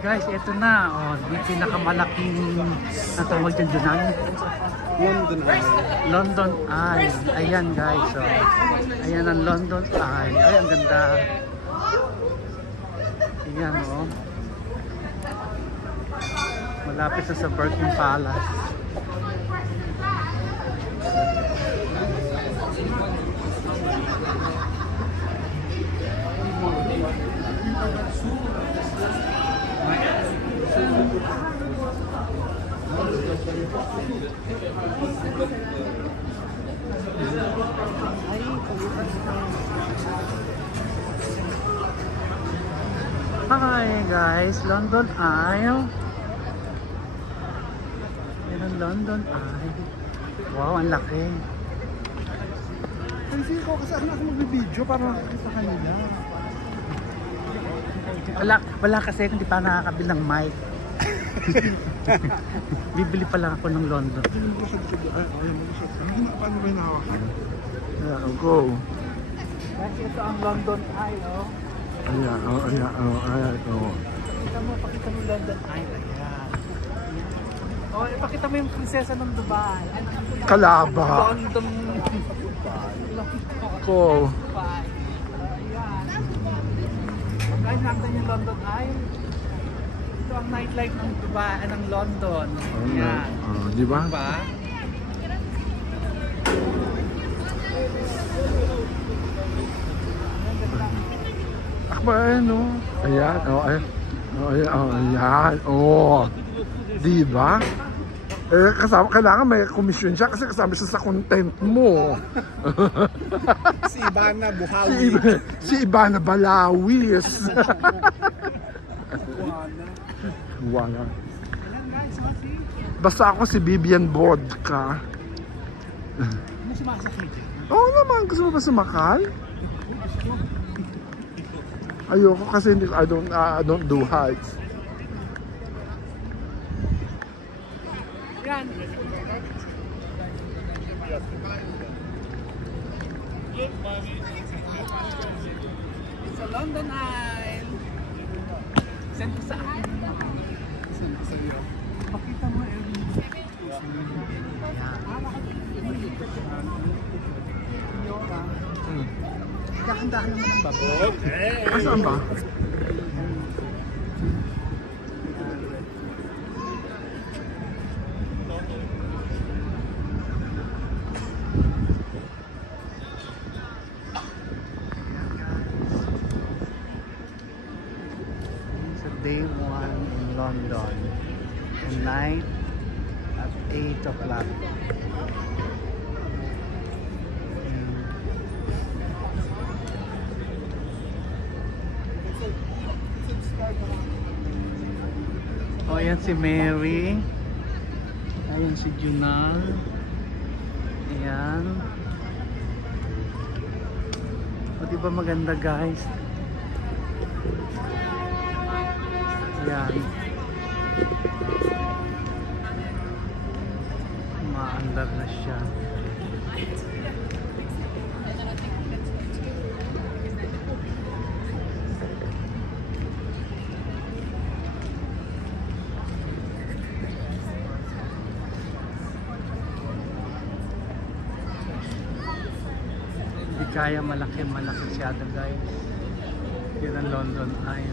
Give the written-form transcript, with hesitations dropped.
Guys, ito na. Oh, yung pinakamalaking natawag dyan dyan. London Eye. London Eye. Ayan guys. Oh. Ayan ang London Eye. Ay, ang ganda. Ayan oh. Malapit sa Buckingham Palace. Hi guys, London Eye. Yan ang London Eye. Wow, ang laki. Kasi ko kasi ako magbibideo para makakita kanila. Wala kasi hindi pa nakakabil ng mic. Bibili pa lang ako ng London. Paano ba hinahawakan? Go. Guys, ito ang London Eye, oh. Ayan, Pakita mo London Eye. Ayan. Oh, ipakita mo yung prinsesa ng Dubai. Kalaba. London Ko. Dubai. Ayan. Guys, nakita niyo yung London Eye. Ito ang nightlife ng Dubai, ng London. Ayan. Di ba? Diba? Akba, ano? Ayan, ayan, di ba? Eh, kasama, kailangan may commission siya kasi kasama siya sa content mo. Si Ivana Buhawi. Si Ivana Balawis. Wala. Basta ako si Vivian Vodka. Ano sumasakit? Oo naman, gusto mo ba sumakal? Ayoko kasi I don't do heights. Yan. Sa London Eye. Send ko sa akin. Saan ko sa iyo? Pakita mo every. Dahan-dahan naman ang babo. Saan ba? Day 1 in London, and night at 8 o'clock. Oh, ayan si Mary. Ayan si Junal. Ayan. O, diba maganda guys? Ayan. Maandar na siya. Hindi kaya malaki masyado guys. Yan ang London Eye.